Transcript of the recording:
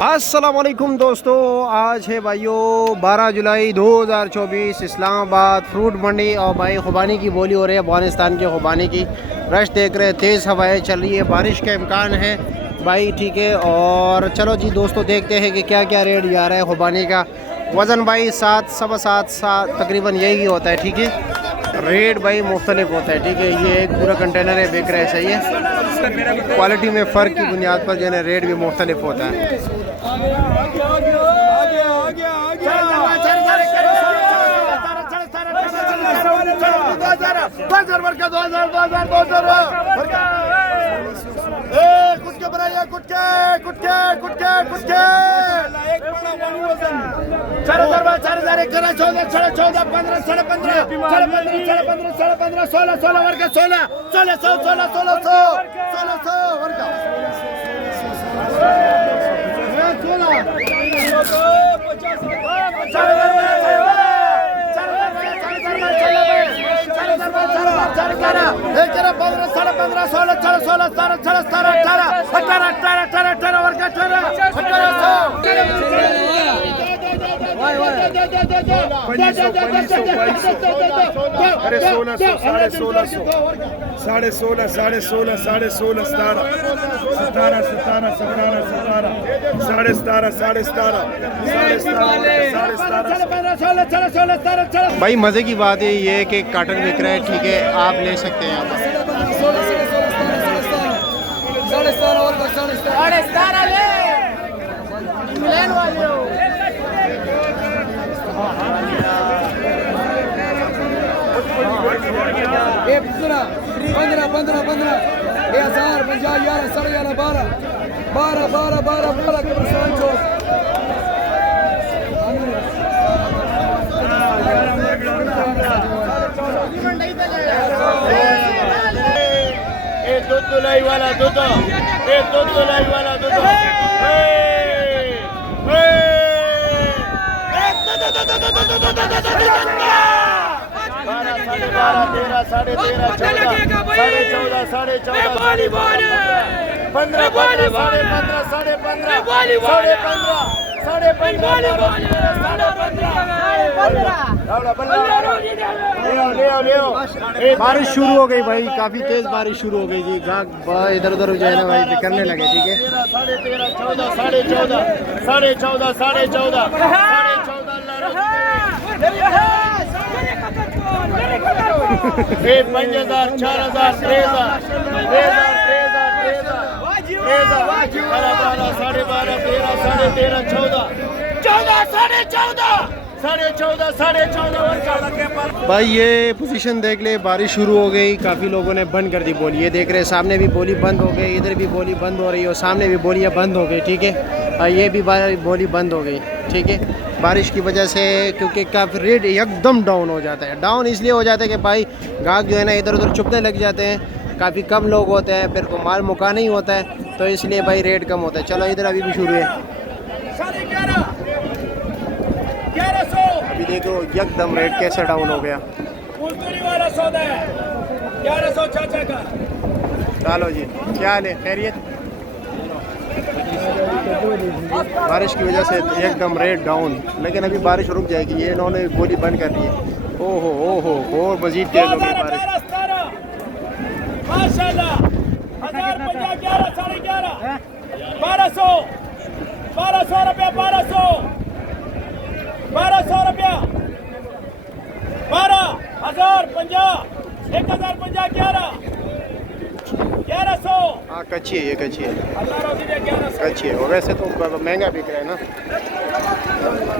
अस्सलाम वालेकुम दोस्तों, आज है भाइयों 12 जुलाई 2024। इस्लामाबाद फ्रूट मंडी और भाई खुबानी की बोली हो रही है। अफगानिस्तान के खुबानी की रश देख रहे हैं, तेज़ हवाएं चल रही है, बारिश का इम्कान है भाई, ठीक है। और चलो जी दोस्तों, देखते हैं कि क्या क्या रेट जा रहा है खुबानी का। वज़न भाई 7 सवा 7 तकरीबन यही होता है, ठीक है। रेट भाई मुख्तलिफ होता है, ठीक है। ये एक पूरा कंटेनर है, बिक रहा है, सही है। क्वालिटी में फ़र्क की बुनियाद पर जो है रेट भी मुख्तलिफ होता है। अरे 1600 साढ़े 1600 साढ़े 16 साढ़े 16 17 17 17 17 17 साढ़े 17 साढ़े 17 भाई मज़े की बात है ये कि काटन बिक रहा है, ठीक है, आप ले सकते हैं यहाँ पंद्रह 1000 50 11 साढ़े 11 12 के परेशान छो दूध लाई वाला दूध, दूध लाई वाला दूध, साढ़े 13 साढ़े 14 15 साढ़े 15 बारिश शुरू हो गई भाई, काफ़ी तेज़ बारिश शुरू हो गई जी। गाहक इधर उधर जो है ना भाई करने लगे, ठीक है। 13 साढ़े 14 साढ़े 14 5000 4000 3000 साढ़े 12 13 साढ़े 13 14 साढ़े 14 भाई ये पोजीशन देख ले, बारिश शुरू हो गई, काफ़ी लोगों ने बंद कर दी बोली। ये देख रहे हैं, सामने भी बोली बंद हो गई, इधर भी बोली बंद हो रही है और सामने भी बोलियाँ बंद हो गई, ठीक है। और ये भी बोली बंद हो गई, ठीक है, बारिश की वजह से, क्योंकि काफ़ी रेट एकदम डाउन हो जाता है। डाउन इसलिए हो जाता है कि भाई गाहक जो है ना इधर उधर चुपने लग जाते हैं, काफ़ी कम लोग होते हैं, फिर को माल मुका नहीं होता है, तो इसलिए भाई रेट कम होता है। चलो इधर अभी भी शुरू है, अभी देखो एकदम रेट कैसे डाउन हो गया। चलो जी, क्या हाल है, खैरियत? बारिश की वजह से एकदम रेट डाउन, लेकिन अभी बारिश रुक जाएगी। ये इन्होंने गोली बंद कर दी है। ओहो और मजीद तेज हो गई बारिश। माशाल्लाह 1050 11 साढ़े 11 1200 रुपया 1200 रुपया 12050 1050 1100। हाँ कच्ची है, ये कच्ची है, कच्ची है। और वैसे तो महंगा बिक रहा है ना।